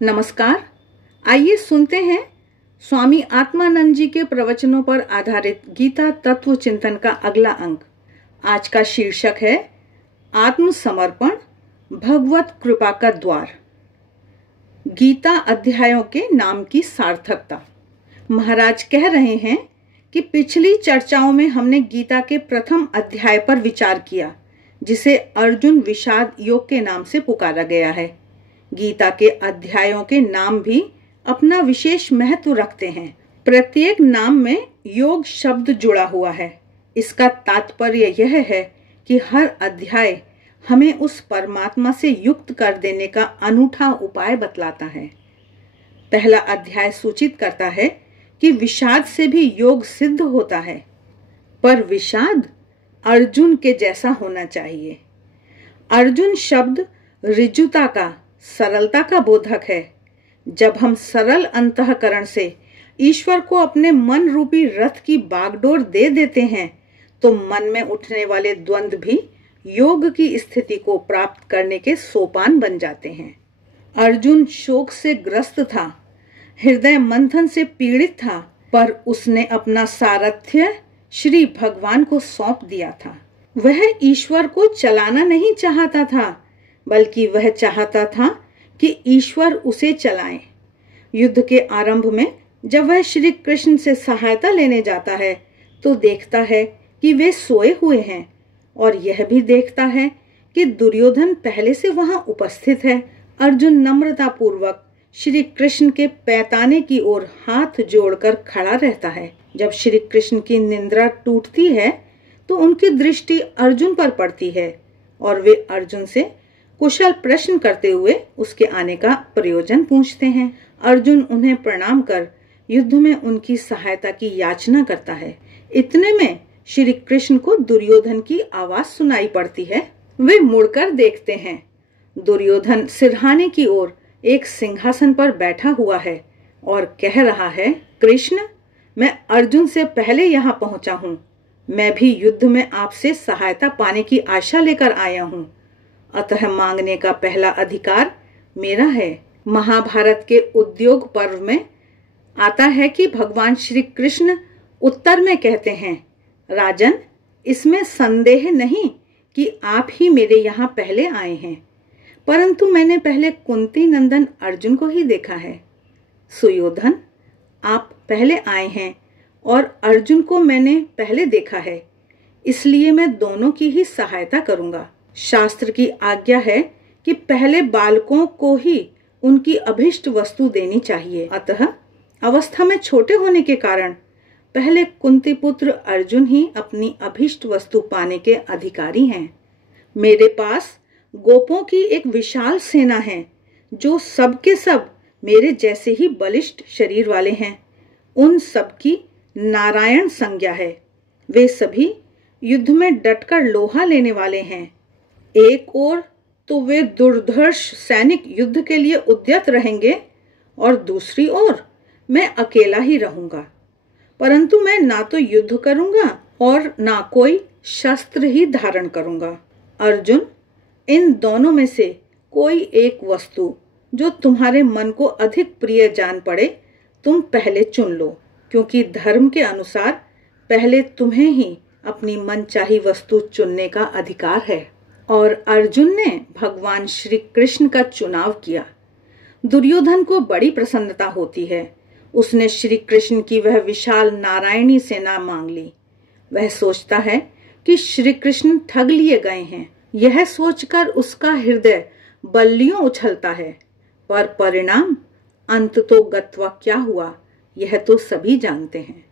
नमस्कार। आइए सुनते हैं स्वामी आत्मानंद जी के प्रवचनों पर आधारित गीता तत्व चिंतन का अगला अंक। आज का शीर्षक है आत्मसमर्पण, भगवत कृपा का द्वार। गीता अध्यायों के नाम की सार्थकता। महाराज कह रहे हैं कि पिछली चर्चाओं में हमने गीता के प्रथम अध्याय पर विचार किया, जिसे अर्जुन विषाद योग के नाम से पुकारा गया है। गीता के अध्यायों के नाम भी अपना विशेष महत्व रखते हैं। प्रत्येक नाम में योग शब्द जुड़ा हुआ है। इसका तात्पर्य यह है कि हर अध्याय हमें उस परमात्मा से युक्त कर देने का अनूठा उपाय बतलाता है। पहला अध्याय सूचित करता है कि विषाद से भी योग सिद्ध होता है, पर विषाद अर्जुन के जैसा होना चाहिए। अर्जुन शब्द ऋजुता का, सरलता का बोधक है। जब हम सरल अंतःकरण से ईश्वर को अपने मन रूपी रथ की बागडोर दे देते हैं, तो मन में उठने वाले द्वंद्व भी योग की स्थिति को प्राप्त करने के सोपान बन जाते हैं। अर्जुन शोक से ग्रस्त था, हृदय मंथन से पीड़ित था, पर उसने अपना सारथ्य श्री भगवान को सौंप दिया था। वह ईश्वर को चलाना नहीं चाहता था, बल्कि वह चाहता था कि ईश्वर उसे चलाएं। युद्ध के आरंभ में जब वह श्री कृष्ण से सहायता लेने जाता है, तो देखता है कि वे सोए हुए हैं, और यह भी देखता है कि दुर्योधन पहले से वहां उपस्थित है। अर्जुन नम्रता पूर्वक श्री कृष्ण के पैताने की ओर हाथ जोड़कर खड़ा रहता है। जब श्री कृष्ण की निंद्रा टूटती है, तो उनकी दृष्टि अर्जुन पर पड़ती है, और वे अर्जुन से कुशल प्रश्न करते हुए उसके आने का प्रयोजन पूछते हैं। अर्जुन उन्हें प्रणाम कर युद्ध में उनकी सहायता की याचना करता है। इतने में श्री कृष्ण को दुर्योधन की आवाज सुनाई पड़ती है। वे मुड़कर देखते हैं। दुर्योधन सिरहाने की ओर एक सिंहासन पर बैठा हुआ है और कह रहा है, कृष्ण, मैं अर्जुन से पहले यहाँ पहुंचा हूँ। मैं भी युद्ध में आपसे सहायता पाने की आशा लेकर आया हूँ, अतः मांगने का पहला अधिकार मेरा है। महाभारत के उद्योग पर्व में आता है कि भगवान श्री कृष्ण उत्तर में कहते हैं, राजन, इसमें संदेह नहीं कि आप ही मेरे यहाँ पहले आए हैं, परंतु मैंने पहले कुंती नंदन अर्जुन को ही देखा है। सुयोधन, आप पहले आए हैं और अर्जुन को मैंने पहले देखा है, इसलिए मैं दोनों की ही सहायता करूंगा। शास्त्र की आज्ञा है कि पहले बालकों को ही उनकी अभिष्ट वस्तु देनी चाहिए। अतः अवस्था में छोटे होने के कारण पहले कुंती पुत्र अर्जुन ही अपनी अभिष्ट वस्तु पाने के अधिकारी हैं। मेरे पास गोपों की एक विशाल सेना है, जो सब के सब मेरे जैसे ही बलिष्ठ शरीर वाले हैं। उन सब की नारायण संज्ञा है। वे सभी युद्ध में डटकर लोहा लेने वाले हैं। एक ओर तो वे दुर्धर्ष सैनिक युद्ध के लिए उद्यत रहेंगे, और दूसरी ओर मैं अकेला ही रहूंगा, परंतु मैं ना तो युद्ध करूंगा और ना कोई शस्त्र ही धारण करूंगा। अर्जुन, इन दोनों में से कोई एक वस्तु जो तुम्हारे मन को अधिक प्रिय जान पड़े, तुम पहले चुन लो, क्योंकि धर्म के अनुसार पहले तुम्हें ही अपनी मनचाही वस्तु चुनने का अधिकार है। और अर्जुन ने भगवान श्री कृष्ण का चुनाव किया। दुर्योधन को बड़ी प्रसन्नता होती है। उसने श्री कृष्ण की वह विशाल नारायणी सेना मांग ली। वह सोचता है कि श्री कृष्ण ठग लिए गए हैं। यह सोचकर उसका हृदय बल्लियों उछलता है, पर परिणाम अंत तो गत्वा क्या हुआ, यह तो सभी जानते हैं।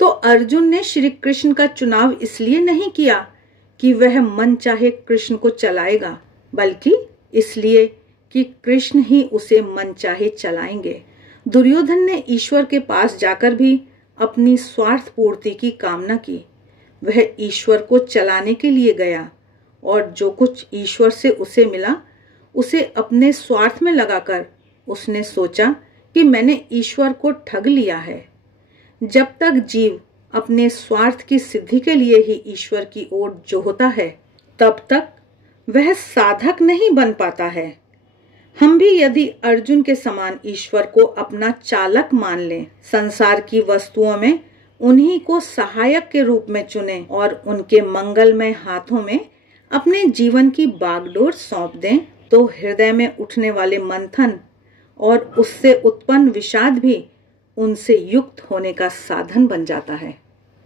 तो अर्जुन ने श्री कृष्ण का चुनाव इसलिए नहीं किया कि वह मन चाहे कृष्ण को चलाएगा, बल्कि इसलिए कि कृष्ण ही उसे मन चाहे चलाएंगे। दुर्योधन ने ईश्वर के पास जाकर भी अपनी स्वार्थ पूर्ति की कामना की। वह ईश्वर को चलाने के लिए गया, और जो कुछ ईश्वर से उसे मिला, उसे अपने स्वार्थ में लगाकर उसने सोचा कि मैंने ईश्वर को ठग लिया है। जब तक जीव अपने स्वार्थ की सिद्धि के लिए ही ईश्वर की ओर जोहता है, तब तक वह साधक नहीं बन पाता है। हम भी यदि अर्जुन के समान ईश्वर को अपना चालक मान लें, संसार की वस्तुओं में उन्हीं को सहायक के रूप में चुनें और उनके मंगलमय हाथों में अपने जीवन की बागडोर सौंप दें, तो हृदय में उठने वाले मंथन और उससे उत्पन्न विषाद भी उनसे युक्त होने का साधन बन जाता है।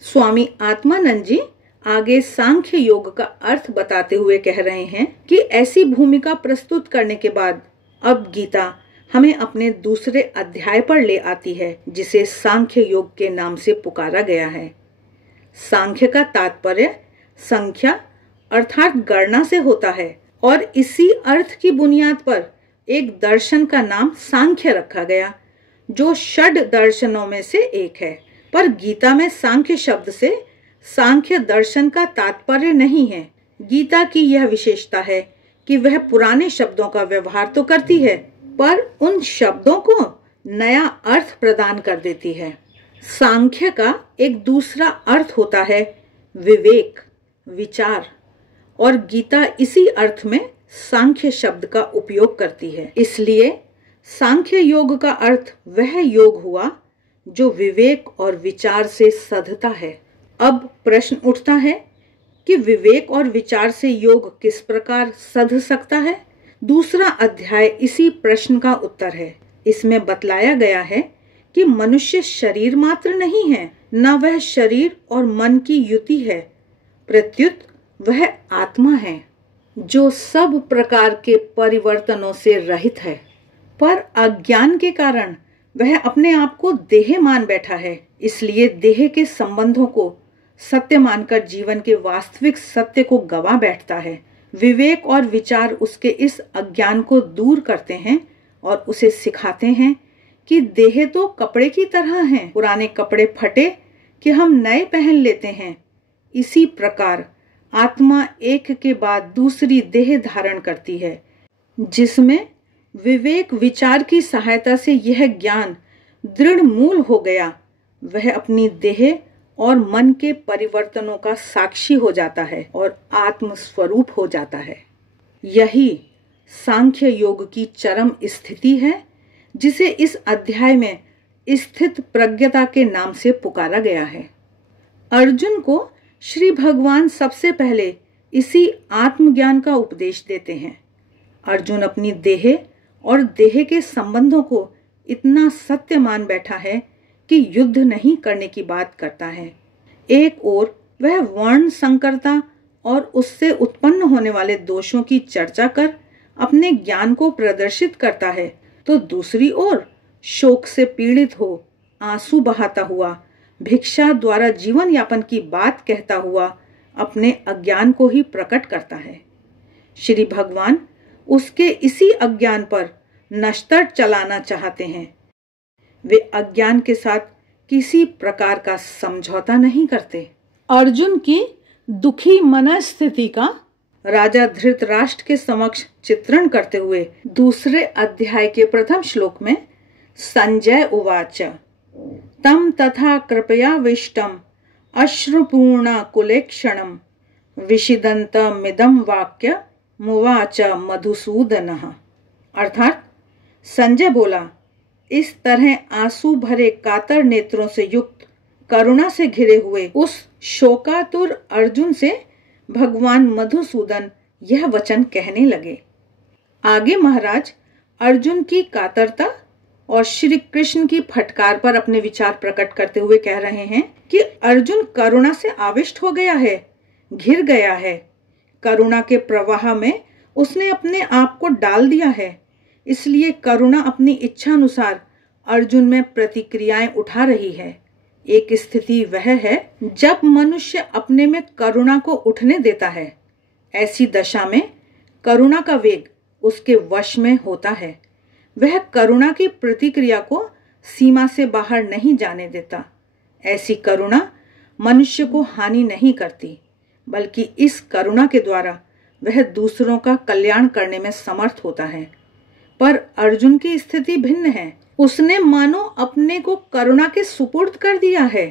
स्वामी आत्मानंद जी आगे सांख्य योग का अर्थ बताते हुए कह रहे हैं कि ऐसी भूमिका प्रस्तुत करने के बाद अब गीता हमें अपने दूसरे अध्याय पर ले आती है, जिसे सांख्य योग के नाम से पुकारा गया है। सांख्य का तात्पर्य संख्या अर्थात गणना से होता है और इसी अर्थ की बुनियाद पर एक दर्शन का नाम सांख्य रखा गया, जो षड दर्शनों में से एक है। पर गीता में सांख्य शब्द से सांख्य दर्शन का तात्पर्य नहीं है। गीता की यह विशेषता है कि वह पुराने शब्दों का व्यवहार तो करती है, पर उन शब्दों को नया अर्थ प्रदान कर देती है। सांख्य का एक दूसरा अर्थ होता है विवेक, विचार, और गीता इसी अर्थ में सांख्य शब्द का उपयोग करती है। इसलिए सांख्य योग का अर्थ वह योग हुआ जो विवेक और विचार से सधता है। अब प्रश्न उठता है कि विवेक और विचार से योग किस प्रकार सध सकता है? दूसरा अध्याय इसी प्रश्न का उत्तर है। इसमें बतलाया गया है कि मनुष्य शरीर मात्र नहीं है, न वह शरीर और मन की युति है, प्रत्युत वह आत्मा है जो सब प्रकार के परिवर्तनों से रहित है। पर अज्ञान के कारण वह अपने आप को देह मान बैठा है, इसलिए देह के संबंधों को सत्य मानकर जीवन के वास्तविक सत्य को गवा बैठता है। विवेक और विचार उसके इस अज्ञान को दूर करते हैं और उसे सिखाते हैं कि देह तो कपड़े की तरह है, पुराने कपड़े फटे कि हम नए पहन लेते हैं, इसी प्रकार आत्मा एक के बाद दूसरी देह धारण करती है, जिसमें विवेक विचार की सहायता से यह ज्ञान दृढ़ मूल हो गया। वह अपनी देह और मन के परिवर्तनों का साक्षी हो जाता है और आत्म स्वरूप हो जाता है। यही सांख्य योग की चरम स्थिति है, जिसे इस अध्याय में स्थित प्रज्ञता के नाम से पुकारा गया है। अर्जुन को श्री भगवान सबसे पहले इसी आत्मज्ञान का उपदेश देते हैं। अर्जुन अपनी देह और देह के संबंधों को इतना सत्य मान बैठा है कि युद्ध नहीं करने की बात करता है। एक ओर वह वर्ण संकरता और उससे उत्पन्न होने वाले दोषों की चर्चा कर अपने ज्ञान को प्रदर्शित करता है, तो दूसरी ओर शोक से पीड़ित हो आंसू बहाता हुआ भिक्षा द्वारा जीवन यापन की बात कहता हुआ अपने अज्ञान को ही प्रकट करता है। श्री भगवान उसके इसी अज्ञान पर नश्तर चलाना चाहते हैं। वे अज्ञान के साथ किसी प्रकार का समझौता नहीं करते। अर्जुन की दुखी मनस्थिति का राजा धृतराष्ट्र के समक्ष चित्रण करते हुए दूसरे अध्याय के प्रथम श्लोक में संजय उवाच तम तथा कृपयाविष्टम अश्रुपूर्ण कुलेक्षणम विषिदन्तमिदं वाक्य मुवाच मधुसूदनः। अर्थात संजय बोला, इस तरह आंसू भरे कातर नेत्रों से युक्त करुणा से घिरे हुए उस शोकातुर अर्जुन से भगवान मधुसूदन यह वचन कहने लगे। आगे महाराज अर्जुन की कातरता और श्री कृष्ण की फटकार पर अपने विचार प्रकट करते हुए कह रहे हैं कि अर्जुन करुणा से आविष्ट हो गया है, घिर गया है। करुणा के प्रवाह में उसने अपने आप को डाल दिया है, इसलिए करुणा अपनी इच्छा अनुसार अर्जुन में प्रतिक्रियाएं उठा रही है। एक स्थिति वह है जब मनुष्य अपने में करुणा को उठने देता है। ऐसी दशा में करुणा का वेग उसके वश में होता है। वह करुणा की प्रतिक्रिया को सीमा से बाहर नहीं जाने देता। ऐसी करुणा मनुष्य को हानि नहीं करती, बल्कि इस करुणा के द्वारा वह दूसरों का कल्याण करने में समर्थ होता है। पर अर्जुन की स्थिति भिन्न है। उसने मानो अपने को करुणा के सुपुर्द कर दिया है,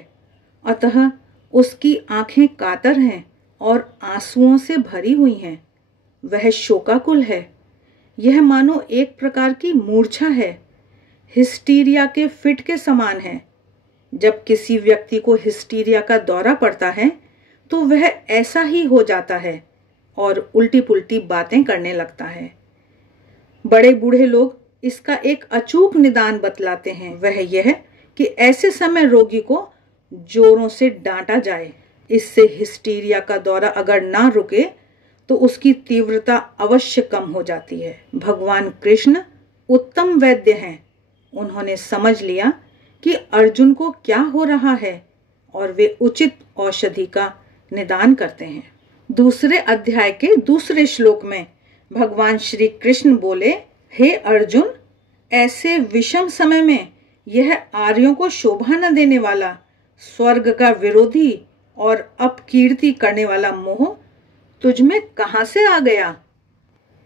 अतः उसकी आंखें कातर हैं और आंसुओं से भरी हुई हैं। वह शोकाकुल है। यह मानो एक प्रकार की मूर्छा है, हिस्टीरिया के फिट के समान है। जब किसी व्यक्ति को हिस्टीरिया का दौरा पड़ता है तो वह ऐसा ही हो जाता है और उल्टी पुल्टी बातें करने लगता है। बड़े बूढ़े लोग इसका एक अचूक निदान बतलाते हैं, वह यह कि ऐसे समय रोगी को जोरों से डांटा जाए। इससे हिस्टीरिया का दौरा अगर ना रुके तो उसकी तीव्रता अवश्य कम हो जाती है। भगवान कृष्ण उत्तम वैद्य हैं। उन्होंने समझ लिया कि अर्जुन को क्या हो रहा है और वे उचित औषधि का निदान करते हैं। दूसरे अध्याय के दूसरे श्लोक में भगवान श्री कृष्ण बोले, हे अर्जुन, ऐसे विषम समय में यह आर्यों को शोभा न देने वाला, स्वर्ग का विरोधी और अपकीर्ति करने वाला मोह तुझ में कहां से आ गया?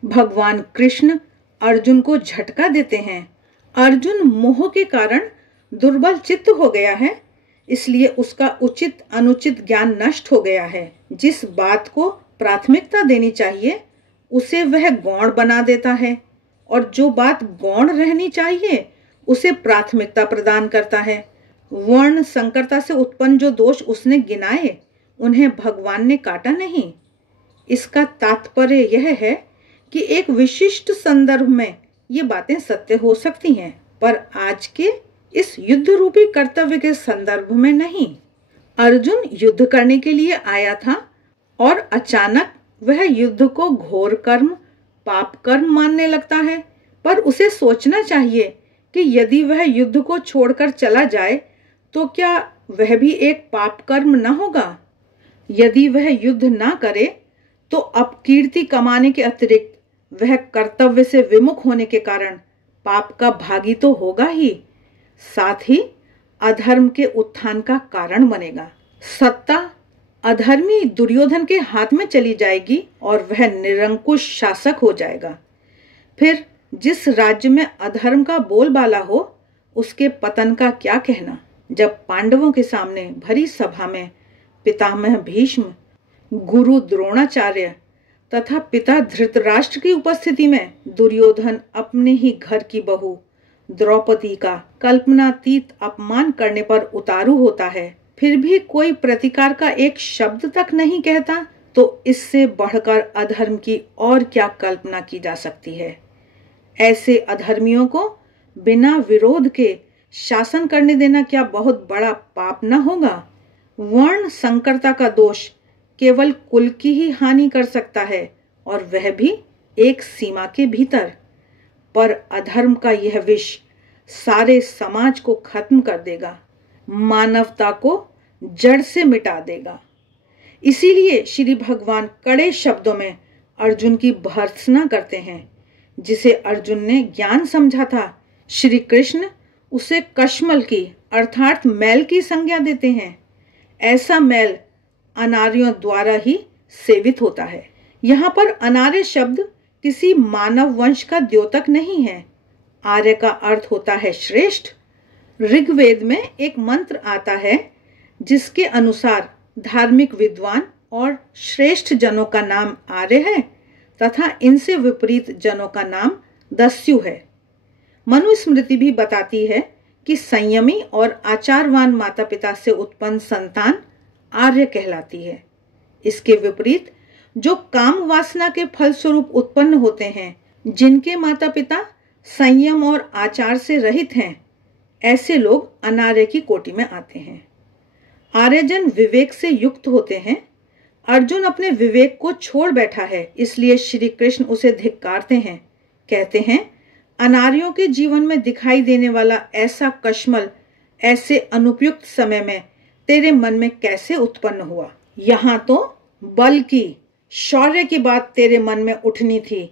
भगवान कृष्ण अर्जुन को झटका देते हैं। अर्जुन मोह के कारण दुर्बल चित्त हो गया है, इसलिए उसका उचित अनुचित ज्ञान नष्ट हो गया है। जिस बात को प्राथमिकता देनी चाहिए उसे वह गौण बना देता है और जो बात गौण रहनी चाहिए उसे प्राथमिकता प्रदान करता है। वर्ण संकरता से उत्पन्न जो दोष उसने गिनाए उन्हें भगवान ने काटा नहीं। इसका तात्पर्य यह है कि एक विशिष्ट संदर्भ में ये बातें सत्य हो सकती हैं, पर आज के इस युद्ध रूपी कर्तव्य के संदर्भ में नहीं। अर्जुन युद्ध करने के लिए आया था और अचानक वह युद्ध को घोर कर्म, पाप कर्म मानने लगता है, पर उसे सोचना चाहिए कि यदि वह युद्ध को छोड़कर चला जाए तो क्या वह भी एक पाप कर्म न होगा? यदि वह युद्ध ना करे तो अपकीर्ति कमाने के अतिरिक्त वह कर्तव्य से विमुख होने के कारण पाप का भागी तो होगा ही, साथ ही अधर्म के उत्थान का कारण बनेगा। सत्ता अधर्मी दुर्योधन के हाथ में चली जाएगी और वह निरंकुश शासक हो जाएगा। फिर जिस राज्य में अधर्म का बोलबाला हो उसके पतन का क्या कहना? जब पांडवों के सामने भरी सभा में पितामह भीष्म, गुरु द्रोणाचार्य तथा पिता धृतराष्ट्र की उपस्थिति में दुर्योधन अपने ही घर की बहू द्रौपदी का कल्पनातीत अपमान करने पर उतारू होता है, फिर भी कोई प्रतिकार का एक शब्द तक नहीं कहता, तो इससे बढ़कर अधर्म की और क्या कल्पना की जा सकती है? ऐसे अधर्मियों को बिना विरोध के शासन करने देना क्या बहुत बड़ा पाप न होगा? वर्ण संकरता का दोष केवल कुल की ही हानि कर सकता है और वह भी एक सीमा के भीतर, पर अधर्म का यह विष सारे समाज को खत्म कर देगा, मानवता को जड़ से मिटा देगा। इसीलिए श्री भगवान कड़े शब्दों में अर्जुन की भर्त्सना करते हैं। जिसे अर्जुन ने ज्ञान समझा था, श्री कृष्ण उसे कश्मल की अर्थात मैल की संज्ञा देते हैं। ऐसा मैल अनार्यों द्वारा ही सेवित होता है। यहाँ पर अनार्य शब्द किसी मानव वंश का द्योतक नहीं है। आर्य का अर्थ होता है श्रेष्ठ। ऋग्वेद में एक मंत्र आता है जिसके अनुसार धार्मिक विद्वान और श्रेष्ठ जनों का नाम आर्य है तथा इनसे विपरीत जनों का नाम दस्यु है। मनुस्मृति भी बताती है कि संयमी और आचारवान माता पिता से उत्पन्न संतान आर्य कहलाती है। इसके विपरीत जो काम वासना के फलस्वरूप उत्पन्न होते हैं, जिनके माता पिता संयम और आचार से रहित हैं, ऐसे लोग अनार्य की कोटि में आते हैं। आर्यजन विवेक से युक्त होते हैं। अर्जुन अपने विवेक को छोड़ बैठा है, इसलिए श्री कृष्ण उसे धिक्कारते हैं। कहते हैं, अनार्यों के जीवन में दिखाई देने वाला ऐसा कश्मल ऐसे अनुपयुक्त समय में तेरे मन में कैसे उत्पन्न हुआ? यहाँ तो बल की, शौर्य की बात तेरे मन में उठनी थी।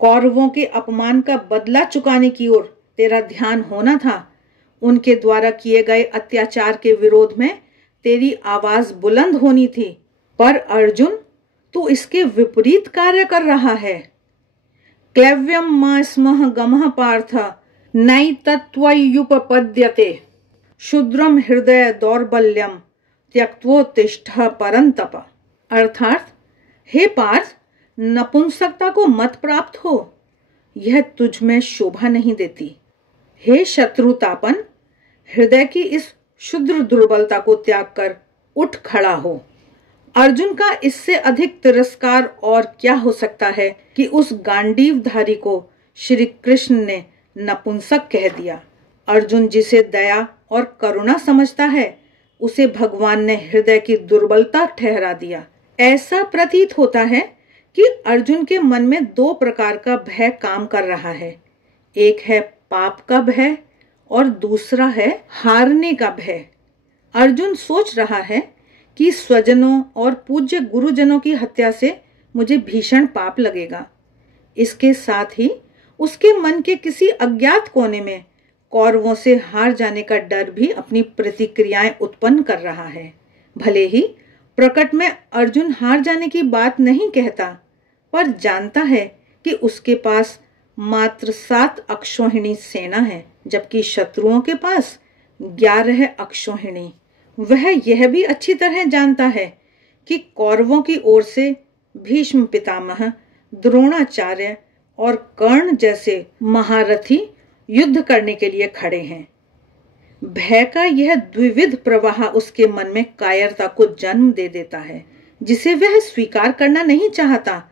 कौरवों के अपमान का बदला चुकाने की ओर तेरा ध्यान होना था। उनके द्वारा किए गए अत्याचार के विरोध में तेरी आवाज बुलंद होनी थी, पर अर्जुन तू इसके विपरीत कार्य कर रहा है। क्लैव्यम मा स्मः गमः पार्थ नै तत्त्वयुपपद्यते शूद्रम हृदय दौर्बल्यम त्यक्त्वोत्तिष्ठ परंतप। अर्थात, हे पार्थ, नपुंसकता को मत प्राप्त हो। यह तुझ में शोभा नहीं देती। हे शत्रुतापन, हृदय की इस क्षुद्र दुर्बलता को त्याग कर उठ खड़ा हो। अर्जुन का इससे अधिक तिरस्कार और क्या हो सकता है कि उस गांडीवधारी को श्री कृष्ण ने नपुंसक कह दिया। अर्जुन जिसे दया और करुणा समझता है, उसे भगवान ने हृदय की दुर्बलता ठहरा दिया। ऐसा प्रतीत होता है कि अर्जुन के मन में दो प्रकार का भय काम कर रहा है। एक है पाप का भय और दूसरा है हारने का भय। अर्जुन सोच रहा है कि स्वजनों और पूज्य गुरुजनों की हत्या से मुझे भीषण पाप लगेगा। इसके साथ ही उसके मन के किसी अज्ञात कोने में कौरवों से हार जाने का डर भी अपनी प्रतिक्रियाएं उत्पन्न कर रहा है। भले ही प्रकट में अर्जुन हार जाने की बात नहीं कहता, पर जानता है कि उसके पास मात्र 7 अक्षौहिणी सेना है, जबकि शत्रुओं के पास 11 अक्षौहिणी। वह यह भी अच्छी तरह जानता है कि कौरवों की ओर से भीष्म पितामह, द्रोणाचार्य और कर्ण जैसे महारथी युद्ध करने के लिए खड़े हैं। भय का यह द्विविध प्रवाह उसके मन में कायरता को जन्म दे देता है, जिसे वह स्वीकार करना नहीं चाहता,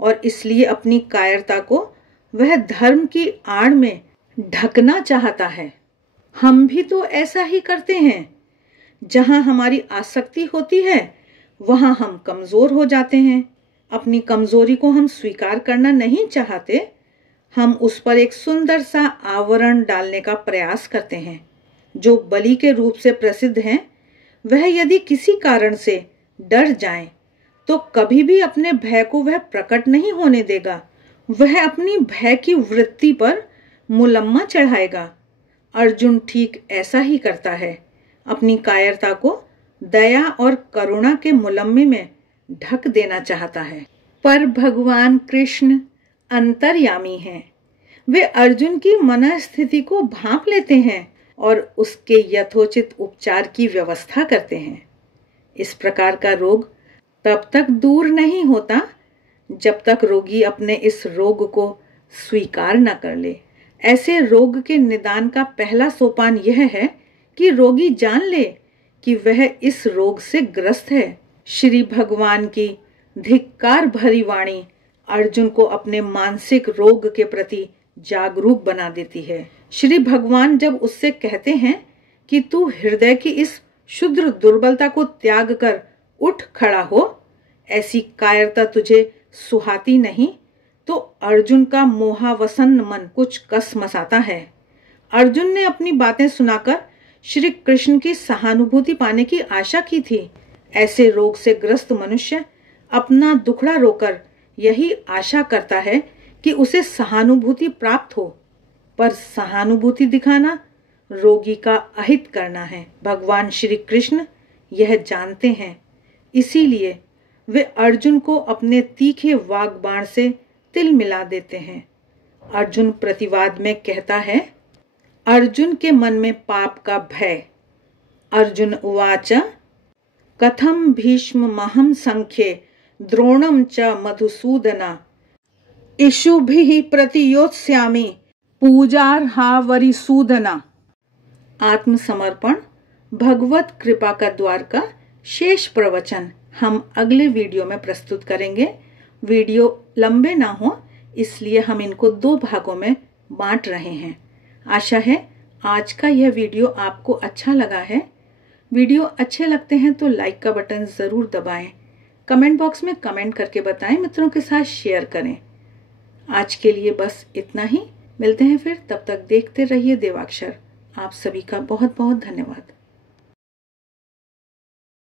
और इसलिए अपनी कायरता को वह धर्म की आड़ में ढकना चाहता है। हम भी तो ऐसा ही करते हैं। जहां हमारी आसक्ति होती है, वहां हम कमजोर हो जाते हैं। अपनी कमजोरी को हम स्वीकार करना नहीं चाहते। हम उस पर एक सुंदर सा आवरण डालने का प्रयास करते हैं। जो बलि के रूप से प्रसिद्ध हैं, वह यदि किसी कारण से डर जाएं, तो कभी भी अपने भय को वह प्रकट नहीं होने देगा। वह अपनी भय की वृत्ति पर मुलम्मा चढ़ाएगा। अर्जुन ठीक ऐसा ही करता है। अपनी कायरता को दया और करुणा के मुलम्मे में ढक देना चाहता है। पर भगवान कृष्ण अंतर्यामी हैं। वे अर्जुन की मनस्थिति को भांप लेते हैं और उसके यथोचित उपचार की व्यवस्था करते हैं। इस प्रकार का रोग तब तक दूर नहीं होता जब तक रोगी अपने इस रोग को स्वीकार न कर ले। ऐसे रोग के निदान का पहला सोपान यह है कि रोगी जान ले कि वह इस रोग से ग्रस्त है। श्री भगवान की धिक्कार भरी वाणी अर्जुन को अपने मानसिक रोग के प्रति जागरूक बना देती है। श्री भगवान जब उससे कहते हैं कि तू हृदय की इस क्षुद्र दुर्बलता को त्याग कर उठ खड़ा हो, ऐसी कायरता तुझे सुहाती नहीं, तो अर्जुन का मोहावसन्न मन कुछ कसमसाता है। अर्जुन ने अपनी बातें सुनाकर श्री कृष्ण की सहानुभूति पाने की आशा की थी। ऐसे रोग से ग्रस्त मनुष्य अपना दुखड़ा रोकर यही आशा करता है कि उसे सहानुभूति प्राप्त हो, पर सहानुभूति दिखाना रोगी का अहित करना है। भगवान श्री कृष्ण यह जानते हैं, इसीलिए वे अर्जुन को अपने तीखे वाग्बाण से तिल मिला देते हैं। अर्जुन प्रतिवाद में कहता है, अर्जुन के मन में पाप का भय। अर्जुन उवाच कथम भीष्म महम संख्ये द्रोणम च मधुसूदना इषुभिः प्रतियोत्स्यामि पूजार्हावरिसूदना। आत्मसमर्पण भगवत कृपा का द्वार का शेष प्रवचन हम अगले वीडियो में प्रस्तुत करेंगे। वीडियो लंबे ना हो, इसलिए हम इनको 2 भागों में बांट रहे हैं। आशा है आज का यह वीडियो आपको अच्छा लगा है। वीडियो अच्छे लगते हैं तो लाइक का बटन जरूर दबाएं। कमेंट बॉक्स में कमेंट करके बताएं, मित्रों के साथ शेयर करें। आज के लिए बस इतना ही। मिलते हैं फिर, तब तक देखते रहिए देवाक्षर। आप सभी का बहुत बहुत धन्यवाद।